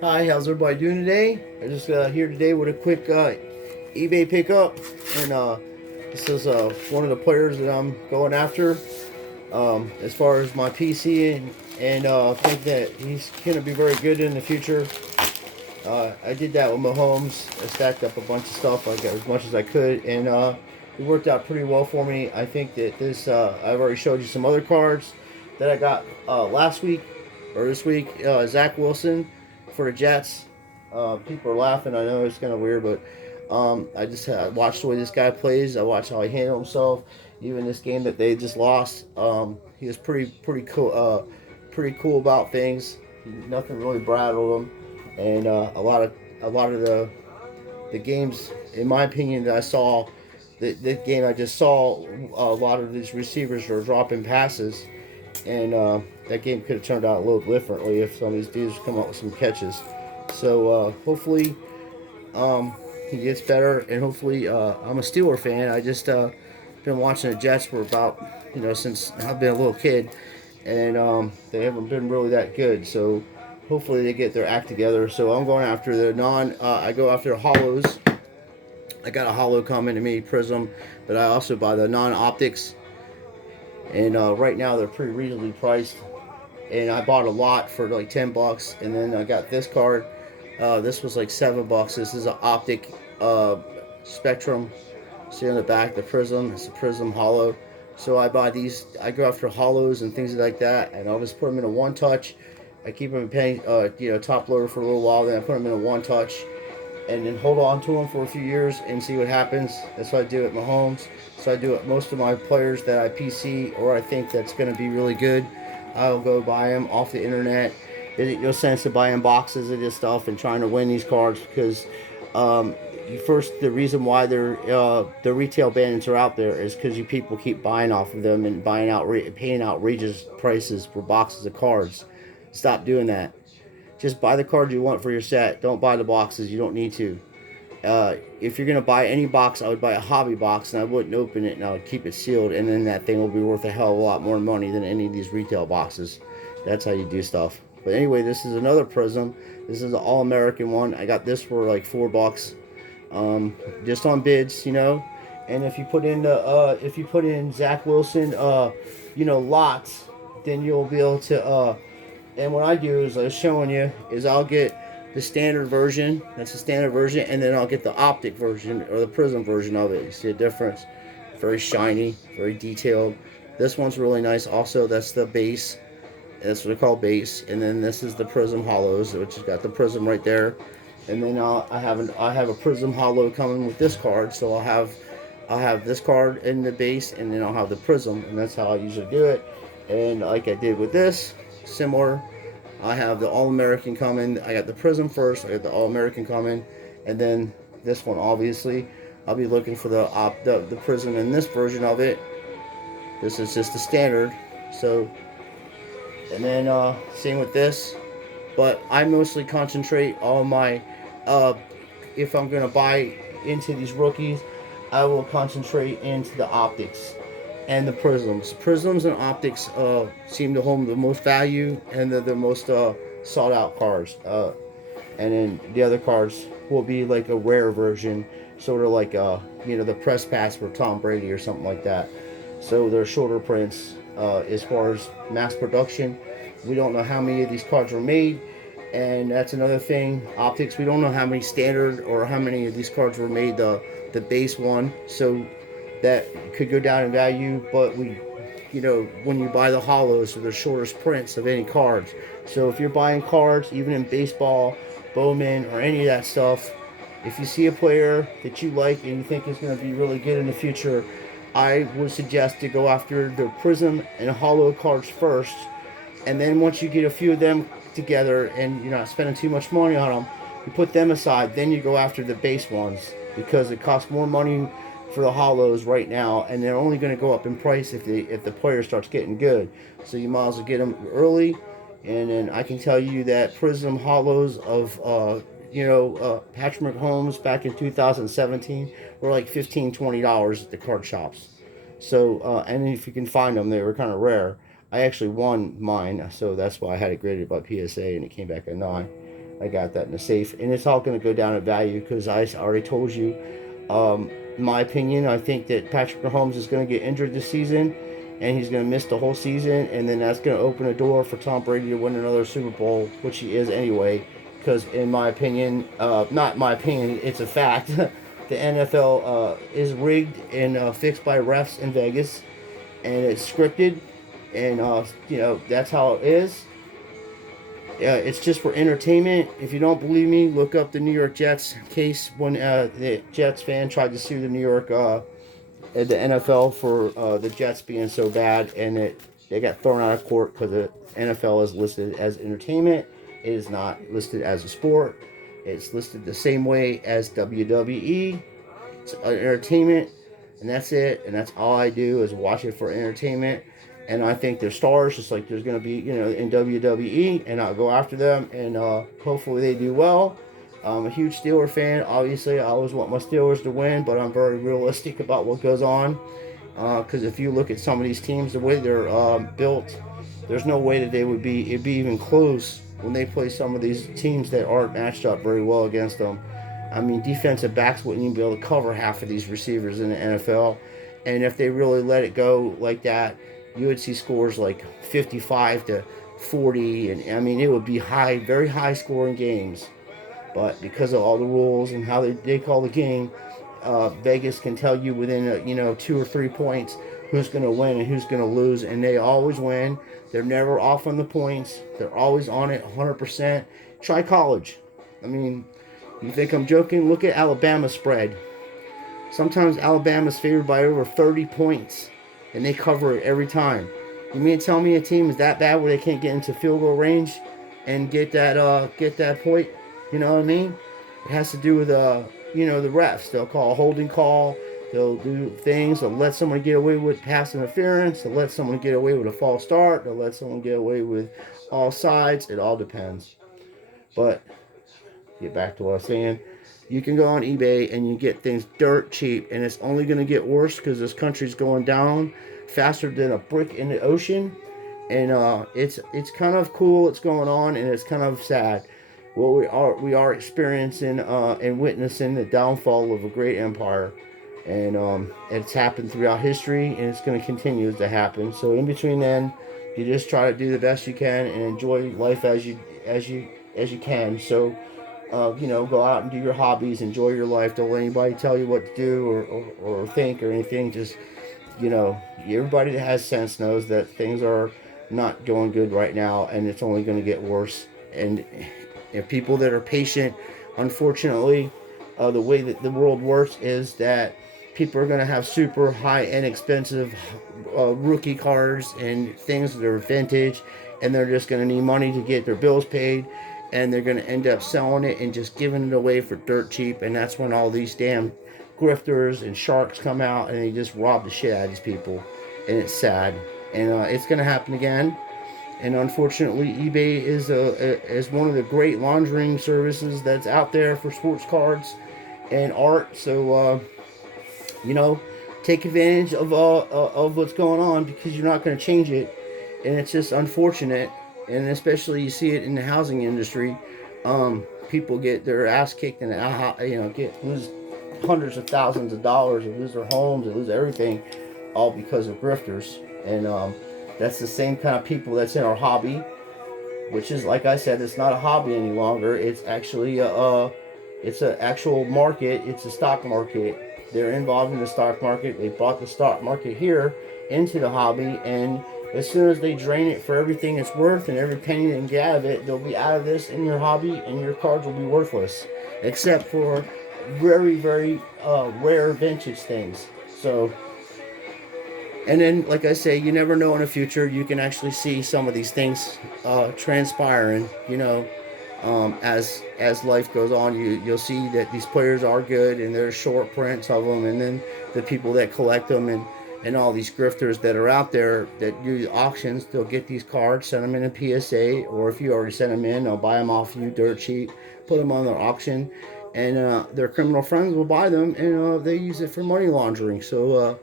Hi, how's everybody doing today? I just here today with a quick eBay pickup, and this is one of the players that I'm going after. As far as my PC, and I think that he's going to be very good in the future. I did that with Mahomes. I stacked up a bunch of stuff. I got as much as I could, and it worked out pretty well for me. I think that this I've already showed you some other cards that I got last week or this week. Zach Wilson for the Jets. People are laughing. I know it's kind of weird, but I just watched the way this guy plays. I watched how he handled himself. Even this game that they just lost, he was pretty cool. Pretty cool about things. Nothing really brattled him, and a lot of the games, in my opinion, that I saw, the game I just saw, a lot of these receivers are dropping passes, and that game could have turned out a little differently if some of these dudes come up with some catches. So hopefully he gets better, and hopefully I'm a Steeler fan. I just been watching the Jets for about since I've been a little kid, and they haven't been really that good. So hopefully they get their act together. So I'm going after the non. I go after hollows. I got a hollow coming to me, Prizm, but I also buy the non-optics, and right now they're pretty reasonably priced. And I bought a lot for like $10, and then I got this card. This was like $7. This is an optic spectrum. See on the back, the Prizm. It's a Prizm Holo. So I buy these. I go after hollows and things like that, and I'll just put them in a one touch. I keep them paying, top loader for a little while. Then I put them in a one touch, and then hold on to them for a few years and see what happens. That's what I do at Mahomes. So I do it most of my players that I PC or I think that's going to be really good. I'll go buy them off the internet. It ain't no sense to buying boxes of this stuff and trying to win these cards because first, the reason why the retail bans are out there is because you people keep buying off of them and paying outrageous prices for boxes of cards. Stop doing that. Just buy the cards you want for your set. Don't buy the boxes. You don't need to. If you're gonna buy any box, I would buy a hobby box and I wouldn't open it and I would keep it sealed, and then that thing will be worth a hell of a lot more money than any of these retail boxes. That's how you do stuff. But anyway, this is another Prizm. This is an all-American one. I got this for like $4, just on bids. And if you put in Zach Wilson, lots, then you'll be able to. And what I do is I was showing you is I'll get the standard version. That's the standard version, and then I'll get the optic version or the Prizm version of it. You see the difference? Very shiny, very detailed. This one's really nice. Also, that's the base. That's what they call base. And then this is the Prizm Hollows, which has got the Prizm right there. And then I have a Prizm Holo coming with this card, so I'll have this card in the base, and then I'll have the Prizm, and that's how I usually do it. And like I did with this, similar. I have the All American coming. I got the Prizm first. I got the All American coming, and then this one obviously. I'll be looking for the Prizm in this version of it. This is just the standard. So, and then same with this. But I mostly concentrate on my uh, if I'm gonna buy into these rookies, I will concentrate into the optics and the Prizms. Prizms and optics seem to hold the most value, and they're the most sought out cards. And then the other cards will be like a rare version, sort of like the press pass for Tom Brady or something like that. So they're shorter prints. As far as mass production, we don't know how many of these cards were made, and that's another thing. Optics, we don't know how many standard or how many of these cards were made. The base one, so that could go down in value. But when you buy the hollows, they're the shortest prints of any cards. So if you're buying cards, even in baseball, Bowman, or any of that stuff, if you see a player that you like and you think is going to be really good in the future, I would suggest to go after the Prizm and Holo cards first, and then once you get a few of them together and you're not spending too much money on them, you put them aside. Then you go after the base ones because it costs more money for the hollows right now, and they're only going to go up in price if the player starts getting good. So you might as well get them early. And then I can tell you that Prizm hollows of Patrick Mahomes back in 2017 were like $15-$20 at the card shops. So and if you can find them, they were kind of rare. I actually won mine, so that's why I had it graded by PSA, and it came back a 9. I got that in the safe, and it's all going to go down in value because I already told you. In my opinion, I think that Patrick Mahomes is going to get injured this season, and he's going to miss the whole season, and then that's going to open a door for Tom Brady to win another Super Bowl, which he is anyway. Because in my opinion, not my opinion, it's a fact. The NFL is rigged and fixed by refs in Vegas, and it's scripted, and that's how it is. It's just for entertainment. If you don't believe me, look up the New York Jets case when the Jets fan tried to sue the New York the NFL for the Jets being so bad, and they got thrown out of court because the NFL is listed as entertainment. It is not listed as a sport. It's listed the same way as WWE. It's entertainment, and that's it. And that's all I do is watch it for entertainment. And I think they're stars, just like there's going to be, in WWE, and I'll go after them, and hopefully they do well. I'm a huge Steelers fan. Obviously, I always want my Steelers to win, but I'm very realistic about what goes on. Because if you look at some of these teams, the way they're built, there's no way that it'd be even close when they play some of these teams that aren't matched up very well against them. I mean, defensive backs wouldn't even be able to cover half of these receivers in the NFL. And if they really let it go like that, you would see scores like 55 to 40. And I mean, it would be very high scoring games. But because of all the rules and how they call the game, Vegas can tell you within 2 or 3 points who's going to win and who's going to lose, and they always win. They're never off on the points. They're always on it 100%. Try college. I mean, you think I'm joking? Look at Alabama spread. Sometimes Alabama's favored by over 30 points, and they cover it every time. You mean to tell me a team is that bad where they can't get into field goal range and get that point? You know what I mean? It has to do with the refs. They'll call a holding call. They'll do things. They'll let someone get away with pass interference. They'll let someone get away with a false start. They'll let someone get away with all sides. It all depends. But get back to what I was saying. You can go on eBay and you get things dirt cheap, and it's only going to get worse because this country's going down faster than a brick in the ocean, and it's kind of cool. It's going on, and it's kind of sad. Well, we are experiencing and witnessing the downfall of a great empire, and it's happened throughout history, and it's going to continue to happen. So in between then, you just try to do the best you can and enjoy life as you can. So go out and do your hobbies, enjoy your life. Don't let anybody tell you what to do or think or anything. Just, everybody that has sense knows that things are not going good right now, and it's only going to get worse. And people that are patient, unfortunately, the way that the world works is that people are going to have super high and expensive rookie cars and things that are vintage, and they're just going to need money to get their bills paid, and they're going to end up selling it and just giving it away for dirt cheap. And that's when all these damn grifters and sharks come out and they just rob the shit out of these people, and it's sad. And it's going to happen again. And unfortunately, eBay is one of the great laundering services that's out there for sports cards and art. So take advantage of what's going on, because you're not going to change it, and it's just unfortunate. And especially you see it in the housing industry. People get their ass kicked and lose hundreds of thousands of dollars, and lose their homes, and lose everything, all because of grifters. And that's the same kind of people that's in our hobby, which is, like I said, it's not a hobby any longer. It's actually it's an actual market. It's a stock market. They're involved in the stock market. They brought the stock market here into the hobby, and as soon as they drain it for everything it's worth and every penny they can get out of it, they'll be out of this in your hobby, and your cards will be worthless, except for very, very rare vintage things. So, and then, like I say, you never know in the future. You can actually see some of these things transpiring. As life goes on, you'll see that these players are good, and there's short prints of them, and then the people that collect them and all these grifters that are out there that do auctions, they'll get these cards, send them in a PSA, or if you already sent them in, they'll buy them off you dirt cheap, put them on their auction, and their criminal friends will buy them, and they use it for money laundering. So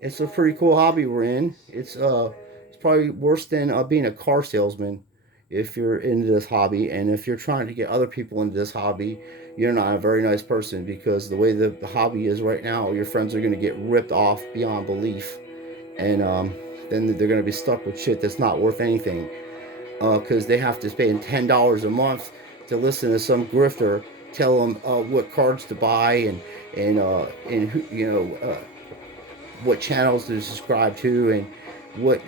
it's a pretty cool hobby we're in. It's probably worse than being a car salesman. if you're into this hobby, and if you're trying to get other people into this hobby, you're not a very nice person, because the way the hobby is right now, your friends are going to get ripped off beyond belief, and then they're going to be stuck with shit that's not worth anything, because they have to pay $10 a month to listen to some grifter tell them what cards to buy, and what channels to subscribe to, and what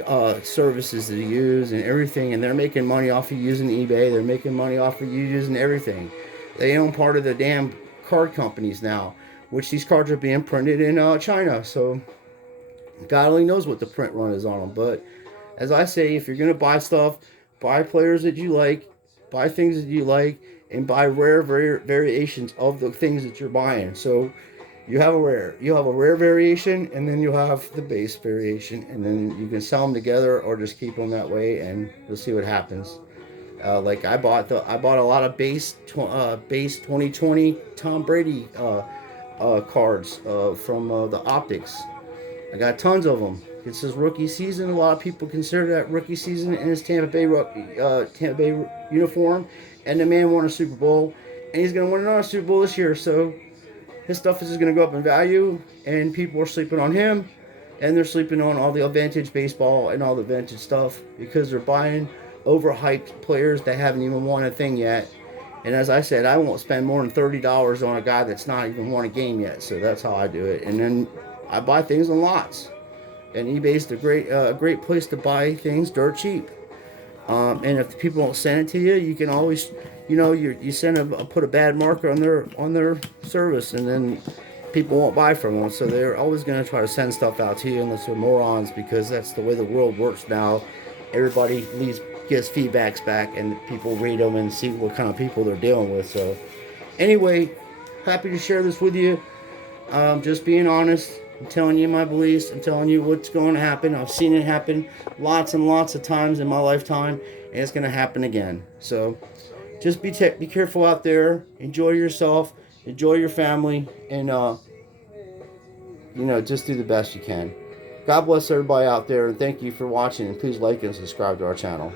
services to use and everything. And they're making money off of using eBay. They're making money off of you using everything. They own part of the damn card companies now, which these cards are being printed in China. So God only knows what the print run is on them. But as I say, if you're going to buy stuff, buy players that you like, buy things that you like, and buy rare variations of the things that you're buying. So you have a rare variation, and then you have the base variation, and then you can sell them together or just keep them that way, and you'll see what happens. Like I bought a lot of base 2020 Tom Brady cards from the Optics. I got tons of them. It's his rookie season. A lot of people consider that rookie season in his Tampa Bay uniform, and the man won a Super Bowl, and he's going to win another Super Bowl this year. So his stuff is just going to go up in value, and people are sleeping on him, and they're sleeping on all the vintage baseball and all the vintage stuff, because they're buying overhyped players that haven't even won a thing yet. And as I said, I won't spend more than $30 on a guy that's not even won a game yet. So that's how I do it. And then I buy things in lots. And eBay's a great place to buy things dirt cheap. And if people don't send it to you, you can always, you send put a bad marker on their service, and then people won't buy from them. So they're always going to try to send stuff out to you, unless they're morons, because that's the way the world works now. Everybody gets feedbacks back, and people read them and see what kind of people they're dealing with. So anyway, happy to share this with you. Just being honest. I'm telling you my beliefs. I'm telling you what's going to happen. I've seen it happen lots and lots of times in my lifetime, and it's going to happen again. So just be careful out there. Enjoy yourself. Enjoy your family, and just do the best you can. God bless everybody out there, and thank you for watching. And please like and subscribe to our channel.